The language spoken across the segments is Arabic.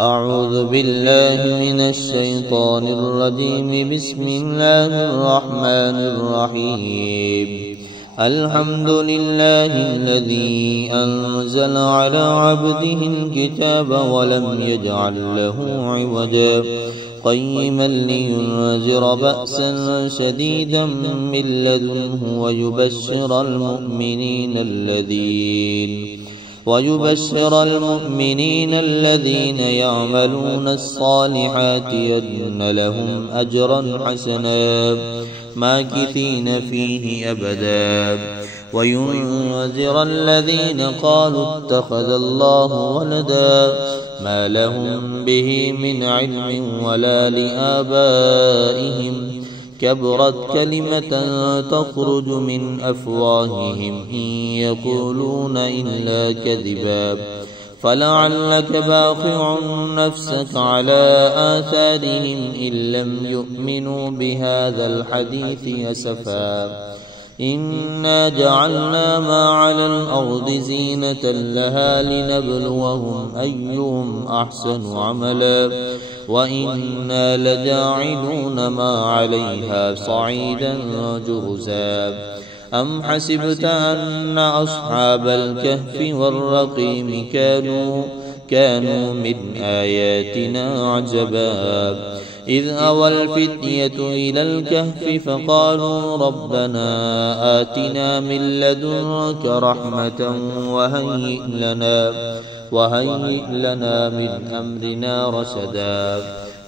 أعوذ بالله من الشيطان الرجيم. بسم الله الرحمن الرحيم. الحمد لله الذي أنزل على عبده الكتاب ولم يجعل له عوجا قيما لينذر بأسا شديدا من لدنه ويبشر المؤمنين الذين يعملون الصالحات أن لهم أجرا حسنا ماكثين فيه أبدا وينذر الذين قالوا اتخذ الله ولدا ما لهم به من علم ولا لآبائهم كبرت كلمة تخرج من أفواههم إن يقولون إلا كذبا فلعلك باخع نفسك على آثارهم إن لم يؤمنوا بهذا الحديث أسفا إنا جعلنا ما على الأرض زينة لها لنبلوهم أيهم أحسن عملا وإنا لجاعلون ما عليها صعيدا جرزا أم حسبت أن أصحاب الكهف والرقيم كانوا من آياتنا عجبا إذ أوى الفتية إلى الكهف فقالوا ربنا آتنا من لدنك رحمة وهيئ لنا من أمرنا رشدا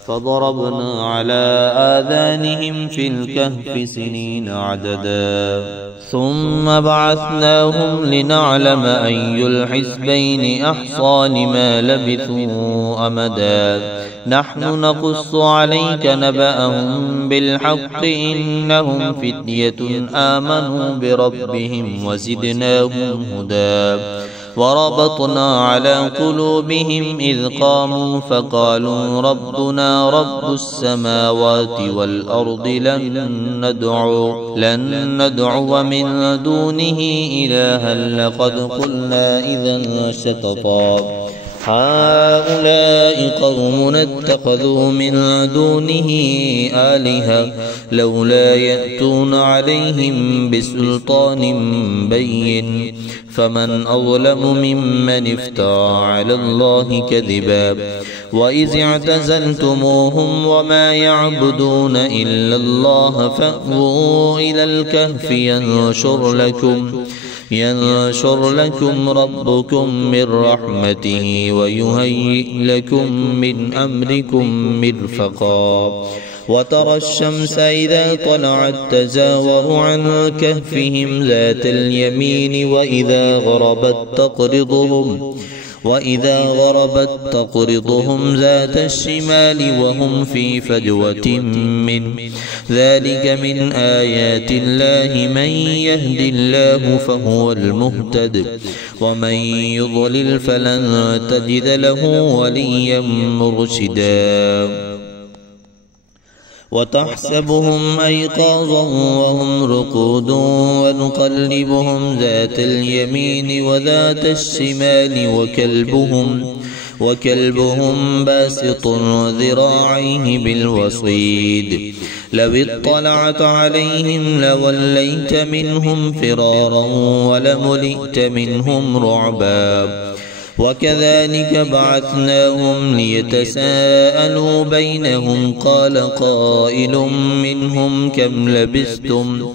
فضربنا على آذانهم في الكهف سنين عددا ثم بعثناهم لنعلم أي الحزبين أحصى لما لبثوا أمدا نحن نقص عليك نبأهم بالحق إنهم فتية آمنوا بربهم وزدناهم هدى وربطنا على قلوبهم إذ قاموا فقالوا ربنا رب السماوات والأرض لن ندعو من دونه إلها لقد قلنا إذا شططا هؤلاء قوم اتخذوا من دونه آلهة لولا يأتون عليهم بسلطان بين فمن أظلم ممن افترى على الله كذبا وإذ اعتزلتموهم وما يعبدون إلا الله فأووا إلى الكهف ينشر لكم ربكم من رحمته ويهيئ لكم من أمركم مرفقا وترى الشمس إذا طلعت تزاور عن كهفهم ذات اليمين وإذا غربت تقرضهم ذات الشمال وهم في فجوة منه ذلك من آيات الله من يهد الله فهو المهتد ومن يضلل فلن تجد له وليا مرشدا وتحسبهم أيقاظا وهم رقود ونقلبهم ذات اليمين وذات الشمال وكلبهم باسط ذراعيه بالوصيد لو اطلعت عليهم لوليت منهم فرارا ولملئت منهم رعبا وكذلك بعثناهم ليتساءلوا بينهم قال قائل منهم كم لبثتم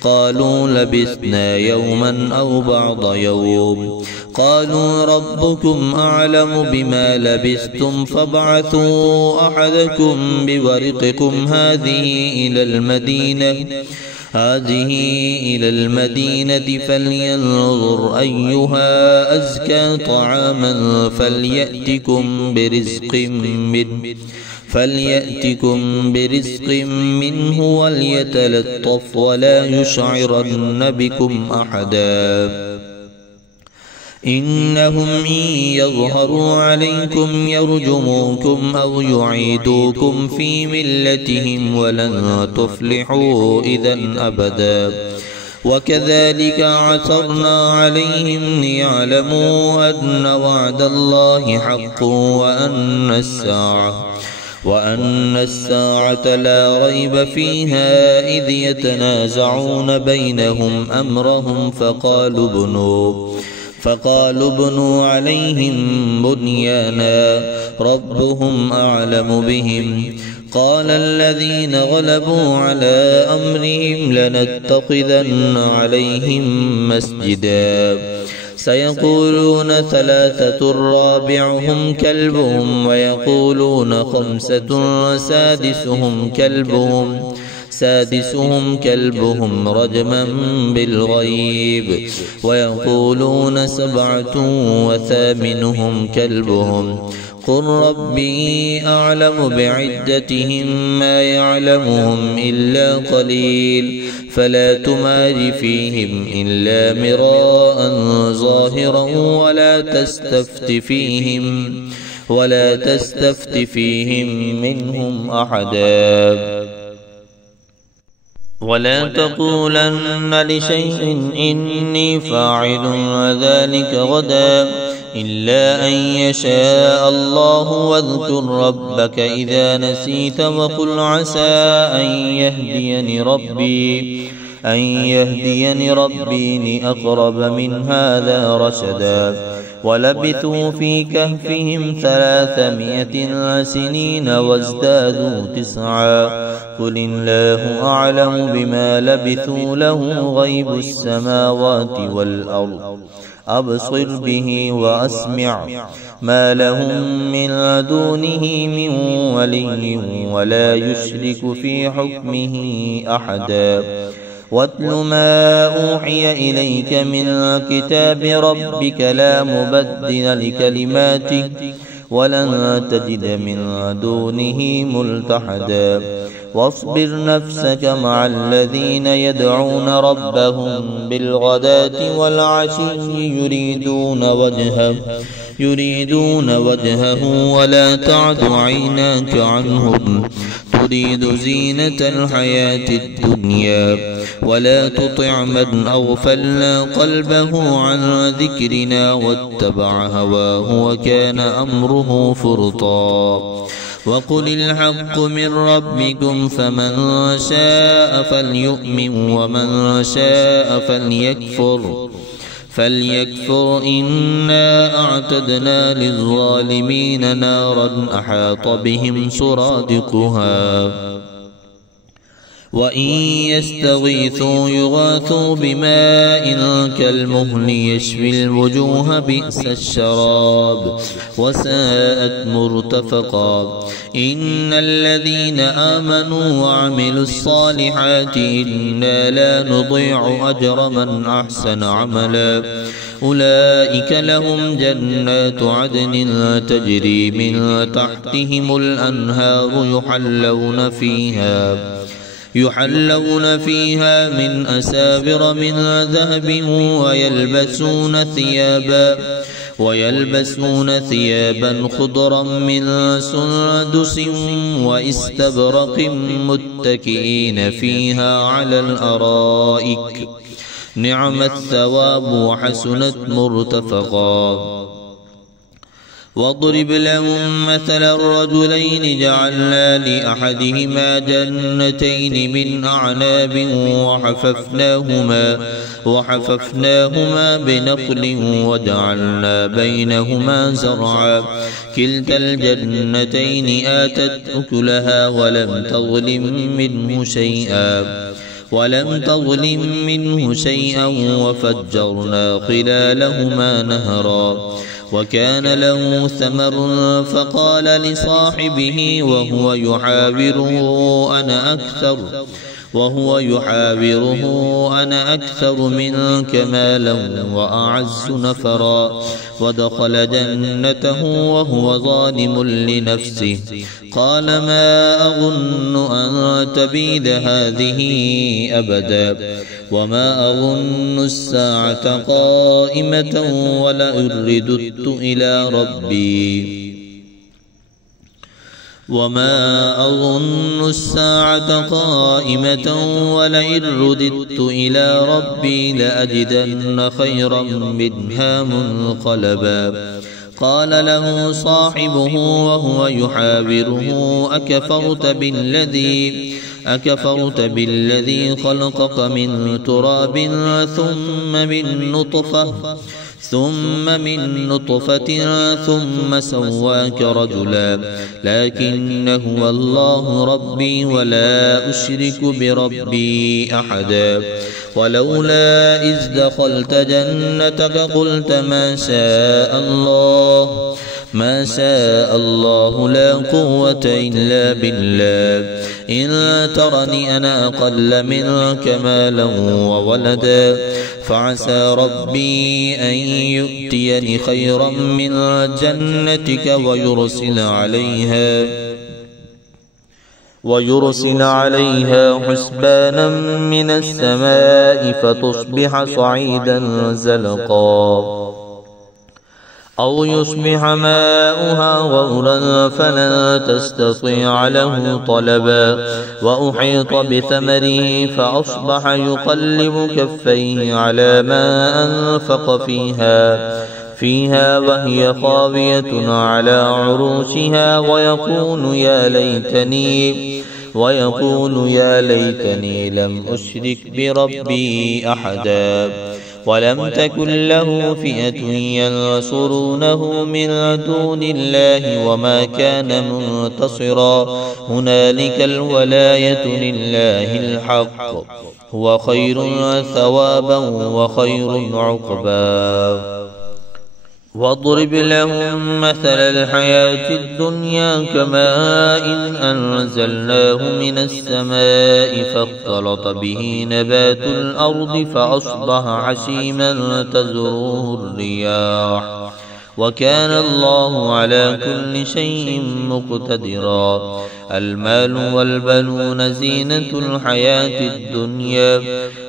قالوا لبثنا يوما أو بعض يوم قالوا ربكم أعلم بما لبثتم فابعثوا أحدكم بورقكم هذه إلى المدينة فلينظر أيها أزكى طعاما فليأتكم برزق منه وليتلطف ولا يشعرن بكم أحدا إنهم إن يظهروا عليكم يرجموكم أو يعيدوكم في ملتهم ولن تفلحوا إذا أبدا وكذلك عثرنا عليهم ليعلموا أن وعد الله حق وأن الساعة لا ريب فيها إذ يتنازعون بينهم أمرهم فقالوا ابنوا عليهم بنيانا ربهم أعلم بهم قال الذين غلبوا على أمرهم لنتخذن عليهم مسجدا سيقولون ثلاثة رابعهم كلبهم ويقولون خمسة سادسهم كلبهم رجما بالغيب ويقولون 7 وثامنهم كلبهم قل ربي أعلم بعدتهم ما يعلمهم إلا قليل فلا تمار فيهم إلا مراء ظاهرا ولا تستفت فيهم منهم أحدا ولا تقولن لشيء إني فاعل ذلك غدا إلا أن يشاء الله واذكر ربك إذا نسيت وقل عسى أن يهديني ربي لأقرب من هذا رشدا ولبثوا في كهفهم 300 سنين وازدادوا 9 قل الله أعلم بما لبثوا له غيب السماوات والأرض أبصر به وأسمع ما لهم من دونه من ولي ولا يشرك في حكمه أحدا واتل ما أوحي إليك من كتاب ربك لا مبدل لكلماته ولن تجد من دونه ملتحدا واصبر نفسك مع الذين يدعون ربهم بالغداة والعشي يريدون وجهه ولا تعد عيناك عنهم تريد زينة الحياة الدنيا ولا تطع من أغفلنا قلبه عن ذكرنا واتبع هواه وكان أمره فرطا وقل الحق من ربكم فمن شاء فليؤمن ومن شاء فليكفر إنا أعتدنا للظالمين نارا أحاط بهم سرادقها وإن يستغيثوا يغاثوا بماء كالمهل يشفي الوجوه بئس الشراب وساءت مرتفقا إن الذين آمنوا وعملوا الصالحات إنا لا نضيع أجر من أحسن عملا أولئك لهم جنات عدن تجري من تحتهم الأنهار يحلون فيها من أساور من ذهب ويلبسون ثيابا خضرا من سندس واستبرق متكئين فيها على الأرائك نعم الثواب وحسنت مرتفقا واضرب لهم مثل الرجلين جعلنا لأحدهما جنتين من أعناب وحففناهما بنخل وجعلنا بينهما زرعا كلتا الجنتين آتت أكلها ولم تظلم منه شيئا وفجرنا خلالهما نهرا وكان له ثمر فقال لصاحبه وهو يحاوره أنا أكثر منك مالا وأعز نفرا ودخل جنته وهو ظالم لنفسه قال ما أظن أن تبيد هذه أبدا وما أظن الساعة قائمة ولئن رددت إلى ربي وما أظن الساعة قائمة ولئن رددت إلى ربي لأجدن خيرا منها منقلبا قال له صاحبه وهو يحاوره أكفرت بالذي خلقك من تراب ثم من نطفة ثم سواك رجلا لكن هو الله ربي ولا أشرك بربي أحدا ولولا إذ دخلت جنتك قلت ما شاء الله لا قوة إلا بالله إن ترني أنا أقل منك مالا وولدا فعسى ربي أن يؤتيني خيرا من جنتك ويرسل عليها حسبانا من السماء فتصبح صعيدا زلقا أو يصبح ماؤها غورا فلن تستطيع له طلبا وأحيط بثمره فأصبح يقلب كفيه على ما أنفق فيها وهي خاوية على عروشها ويقول يا ليتني لم أشرك بربي أحدا ولم تكن له فئة ينصرونه من دون الله وما كان منتصرا هنالك الولاية لله الحق هو خير ثوابا وخير عقبا واضرب لهم مثل الحياة الدنيا كماء أنزلناه من السماء فاختلط به نبات الأرض فأصبح حشيما تذروه الرياح وكان الله على كل شيء مقتدرا المال والبنون زينة الحياة الدنيا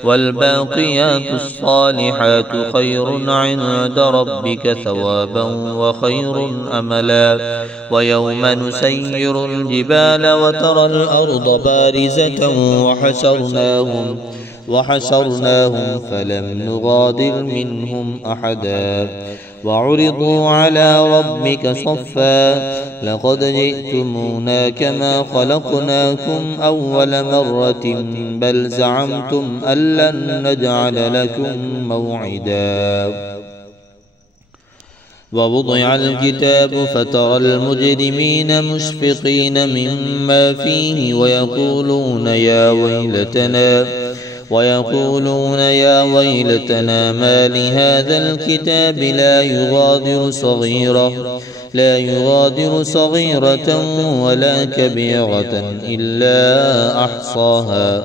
والباقيات الصالحات خير عند ربك ثوابا وخير أملا ويوم نسير الجبال وترى الأرض بارزة وحشرناهم فلم نغادر منهم أحدا وعرضوا على ربك صفا لقد جئتمونا كما خلقناكم أول مرة بل زعمتم أن لن نجعل لكم موعدا ووضع الكتاب فترى المجرمين مشفقين مما فيه ويقولون يا ويلتنا ما لهذا الكتاب لا يغادر صغيرة ولا كبيرة إلا أحصاها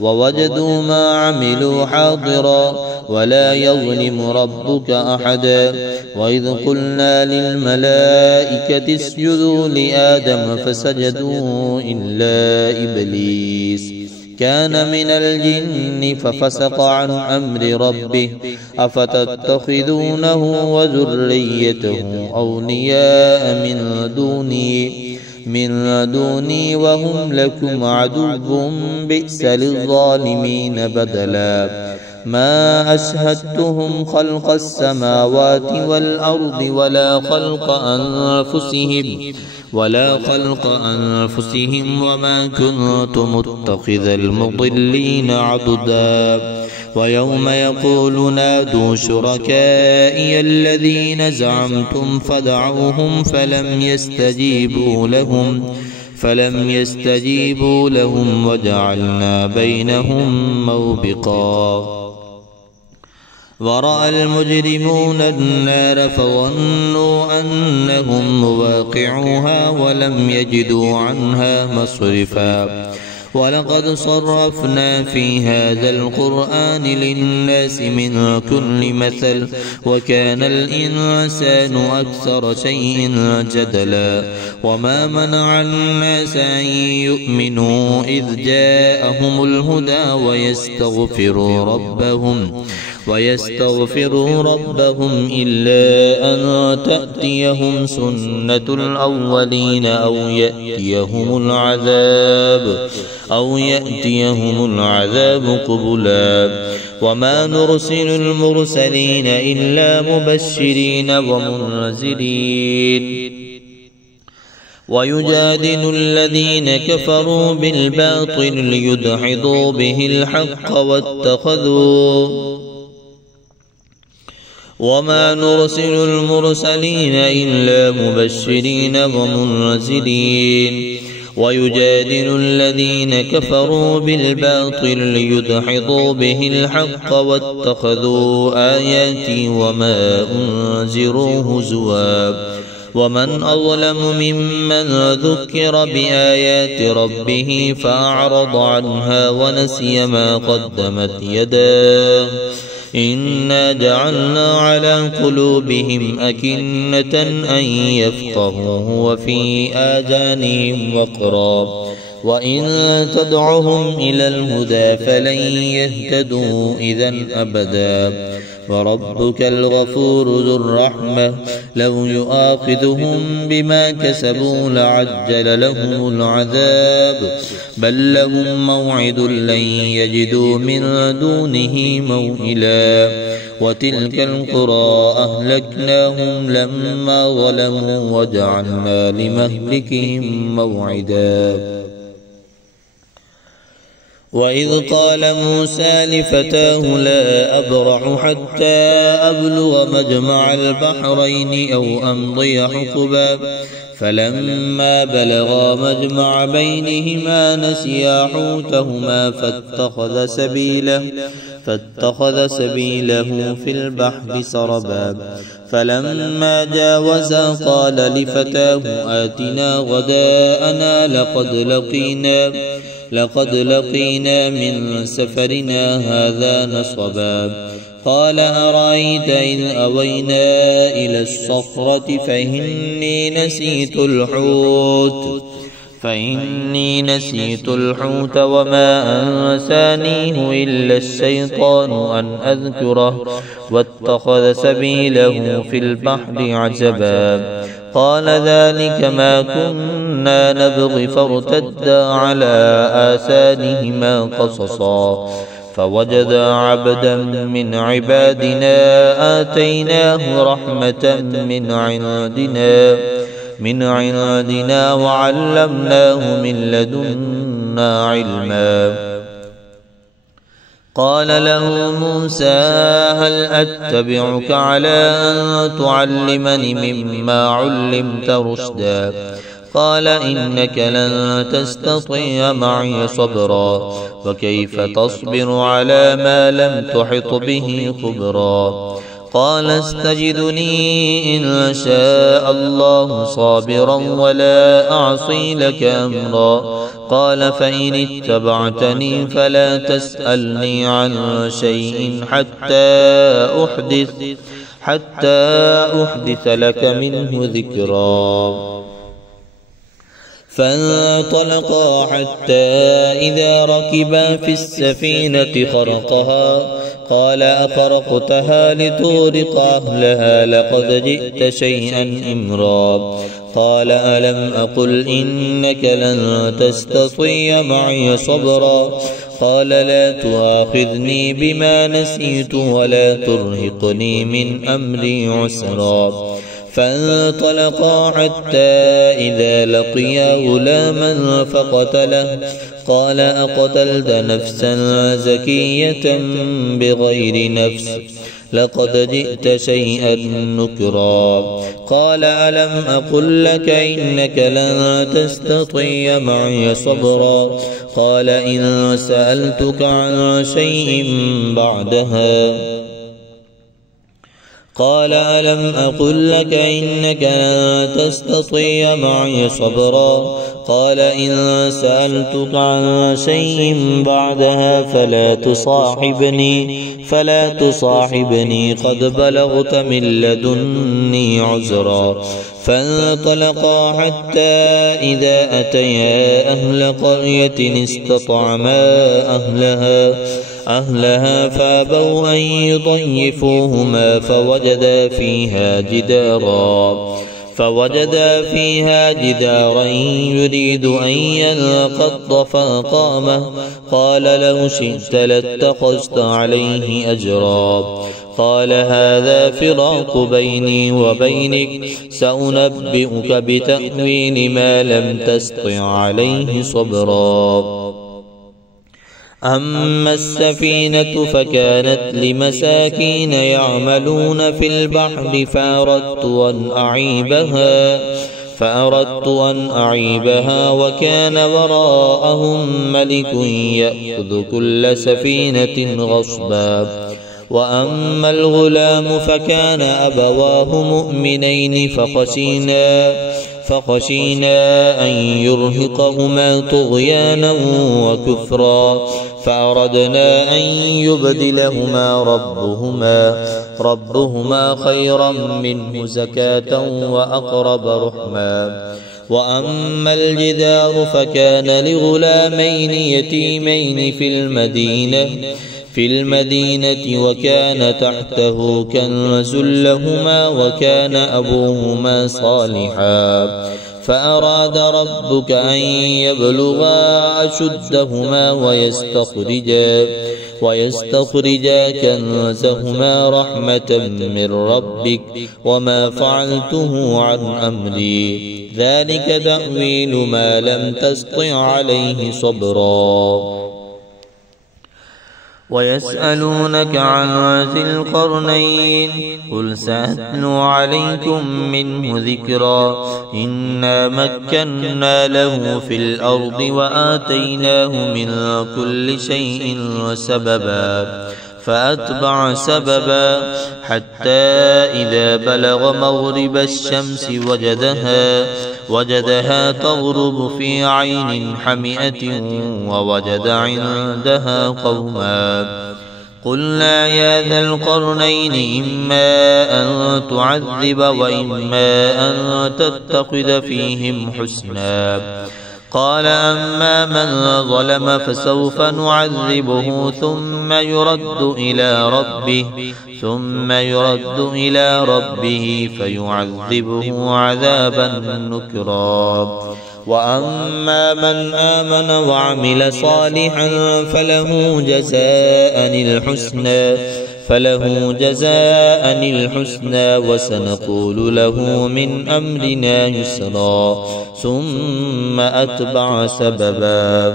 ووجدوا ما عملوا حاضرا ولا يظلم ربك أحدا وإذ قلنا للملائكة اسجدوا لآدم فسجدوا إلا إبليس كان من الجن ففسق عن أمر ربه أفتتخذونه وذريته أولياء من دوني وهم لكم عدو بئس للظالمين بدلا ما أشهدتهم خلق السماوات والأرض ولا خلق أنفسهم وما كنت متخذ المضلين عضدا ويوم يقول نادوا شركائي الذين زعمتم فدعوهم فلم يستجيبوا لهم وجعلنا بينهم موبقا ورأى المجرمون النار فظنوا أنهم مواقعوها ولم يجدوا عنها مصرفا ولقد صرفنا في هذا القرآن للناس من كل مثل وكان الإنسان أكثر شيء جدلا وما منع الناس أن ويستغفروا ربهم إلا أن تأتيهم سنة الأولين أو يأتيهم العذاب قبلا وما نرسل المرسلين إلا مبشرين ومنذرين ويجادل الذين كفروا بالباطل ليدحضوا به الحق وما نرسل المرسلين إلا مبشرين ومنذرين ويجادل الذين كفروا بالباطل ليدحضوا به الحق واتخذوا آياتي وما أنذروا هزوا ومن أظلم ممن ذكر بآيات ربه فأعرض عنها ونسي ما قدمت يداه إنا جعلنا على قلوبهم أكنة أن يفقهوه وفي آذانهم وقرا وإن تدعهم إلى الهدى فلن يهتدوا إذا أبدا وربك الغفور ذو الرحمة لو يؤاخذهم بما كسبوا لعجل لهم العذاب بل لهم موعد لن يجدوا من دونه موئلا وتلك القرى أهلكناهم لما ظلموا وجعلنا لمهلكهم موعدا وإذ قال موسى لفتاه لا أبرح حتى أبلغ مجمع البحرين أو أمضي حقبا فلما بلغا مجمع بينهما نسيا حوتهما فاتخذ سبيله في البحر سربا فلما جاوزا قال لفتاه آتنا غداءنا لقد لقينا من سفرنا هذا نصبا قال أرأيت إذ أوينا إلى الصخرة فإني نسيت الحوت وما أنسانيه إلا الشيطان أن أذكره واتخذ سبيله في البحر عجبا قال ذلك ما كنا نبغي فارتدا على آثارهما قصصا فوجدا عبدا من عبادنا آتيناه رحمة من عندنا وعلمناه من لدنا علما قال له موسى هل أتبعك على أن تعلمني مما علمت رشدا قال إنك لن تستطيع معي صبرا وكيف تصبر على ما لم تحط به خبرا قال استجدني إن شاء الله صابرا ولا أعصي لك أمرا قال فإن اتبعتني فلا تسألني عن شيء حتى أحدث لك منه ذكرا فانطلقا حتى إذا ركبا في السفينة خرقها قال أخرقتها لتغرق أهلها لقد جئت شيئا إمرا قال ألم أقل إنك لن تستطيع معي صبرا قال لا تؤاخذني بما نسيت ولا ترهقني من أمري عسرا فانطلقا حتى إذا لقيا غلاما فقتله قال أقتلت نفسا زكية بغير نفس لقد جئت شيئا نكرا قال ألم أقل لك إنك لن تستطيع معي صبرا قال إن سألتك عن شيء بعدها قال ألم أقل لك إنك لن تستطيع معي صبرا قال إن سألتك عن شيء بعدها فلا تصاحبني قد بلغت من لدني عذرا فانطلقا حتى إذا أتيا أهل قرية استطعما أهلها فابوا أن يضيفوهما فوجدا فيها جدارا يريد أن ينقض فأقامه قال لو شئت لاتخذت عليه أجرا قال هذا فراق بيني وبينك سأنبئك بتأويل ما لم تستطع عليه صبرا. أما السفينة فكانت لمساكين يعملون في البحر فأردت أن أعيبها وكان وراءهم ملك يأخذ كل سفينة غصبا. وأما الغلام فكان أبواه مؤمنين فخشينا أن يرهقهما طغيانا وكفرا فأردنا أن يبدلهما ربهما خيرا منه زكاة وأقرب رحما. وأما الجدار فكان لغلامين يتيمين في المدينة وكان تحته كنز لهما وكان أبوهما صالحا فأراد ربك أن يبلغا أشدهما ويستخرجا كنزهما رحمة من ربك وما فعلته عن أمري ذلك تأويل ما لم تستطع عليه صبرا. ويسألونك عن ذي القرنين قل سأتلو عليكم منه ذكرا إنا مكنا له في الأرض وآتيناه من كل شيء سببا فأتبع سببا حتى إذا بلغ مغرب الشمس وجدها تغرب في عين حمئة ووجد عندها قوما قلنا يا ذا القرنين إما أن تعذب وإما أن تتخذ فيهم حسنا قال أما من ظلم فسوف نعذبه ثم يرد إلى ربه فيعذبه عذابا نكرا. وأما من آمن وعمل صالحا فله جزاء الحسنى وسنقول له من أمرنا يسرا ثم أتبع سببا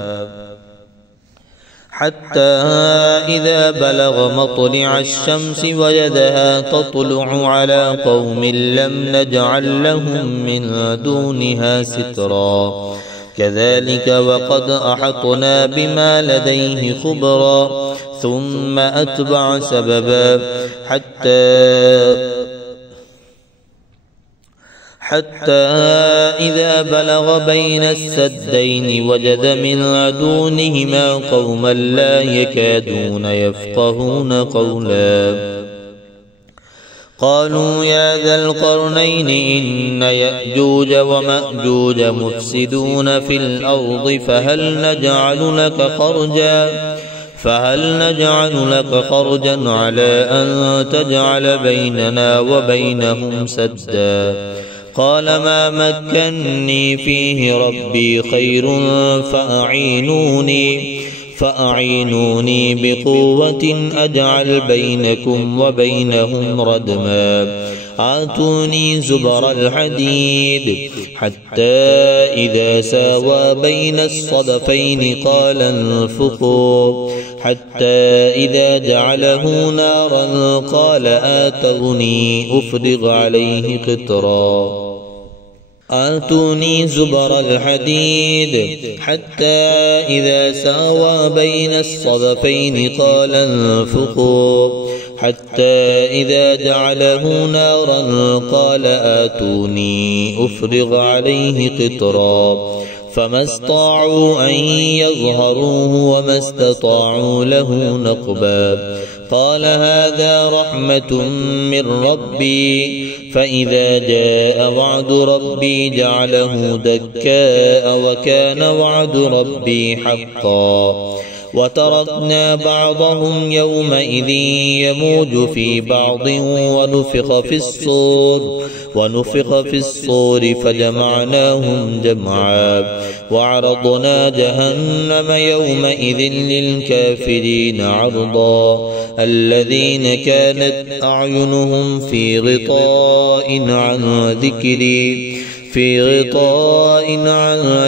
حتى إذا بلغ مطلع الشمس وجدها تطلع على قوم لم نجعل لهم من دونها سترا كذلك وقد أحطنا بما لديه خبرا ثم أتبع سببا حتى إذا بلغ بين السدين وجد من دونهما قوما لا يكادون يفقهون قولا قالوا يا ذا القرنين إن يأجوج ومأجوج مفسدون في الأرض فهل نجعل لك خرجا على أن تجعل بيننا وبينهم سدا قال ما مكني فيه ربي خير فأعينوني بقوة أجعل بينكم وبينهم ردما آتوني زبر الحديد حتى إذا ساوى بين الصدفين قال انفخوا حتى إذا جعله نارا قال آتوني أفرغ عليه قطرا آتوني زبر الحديد حتى إذا ساوى بين الصدفين قال انفخوا حتى إذا جعله نارا قال آتوني أفرغ عليه قطرا فما استطاعوا أن يظهروه وما استطاعوا له نقبا قال هذا رحمة من ربي فإذا جاء وعد ربي جعله دكاء وكان وعد ربي حقا وتركنا بعضهم يومئذ يموج في بعض ونفخ في الصور فجمعناهم جمعا وعرضنا جهنم يومئذ للكافرين عرضا الذين كانت أعينهم في غطاء عن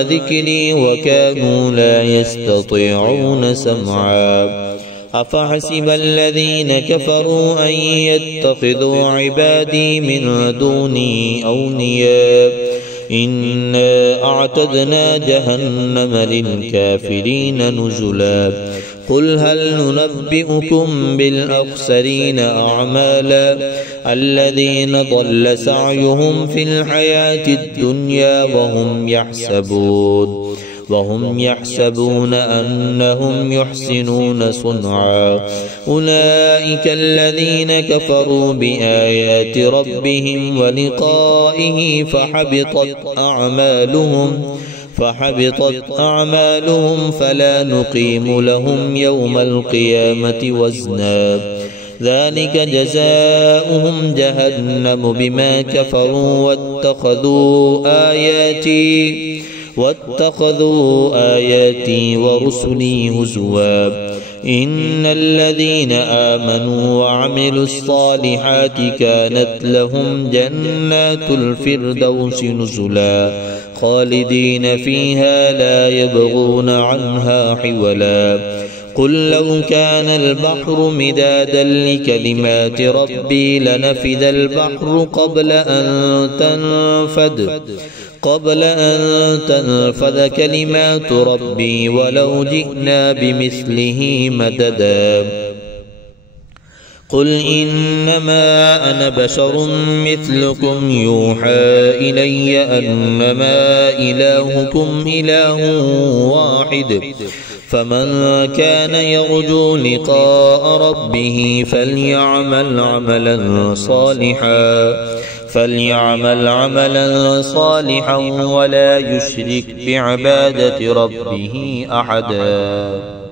ذكري وكانوا لا يستطيعون سمعا أفحسب الذين كفروا أن يتخذوا عبادي من دوني أولياء إنا أعتدنا جهنم للكافرين نزلا قل هل ننبئكم بالأخسرين أعمالا الذين ضل سعيهم في الحياة الدنيا وهم يحسبون أنهم يحسنون صنعا أولئك الذين كفروا بآيات ربهم ولقائه فحبطت أعمالهم فلا نقيم لهم يوم القيامة وزنا ذلك جزاؤهم جهنم بما كفروا واتخذوا آياتي ورسلي هزوا إن الذين آمنوا وعملوا الصالحات كانت لهم جنات الفردوس نزلا خالدين فيها لا يبغون عنها حولا قل لو كان البحر مدادا لكلمات ربي لنفد البحر قبل أن تنفذ كلمات ربي ولو جئنا بمثله مددا قل إنما أنا بشر مثلكم يوحى إلي أنما إلهكم إله واحد فمن كان يرجو لقاء ربه فليعمل عملا صالحا ولا يشرك بعبادة ربه أحدا.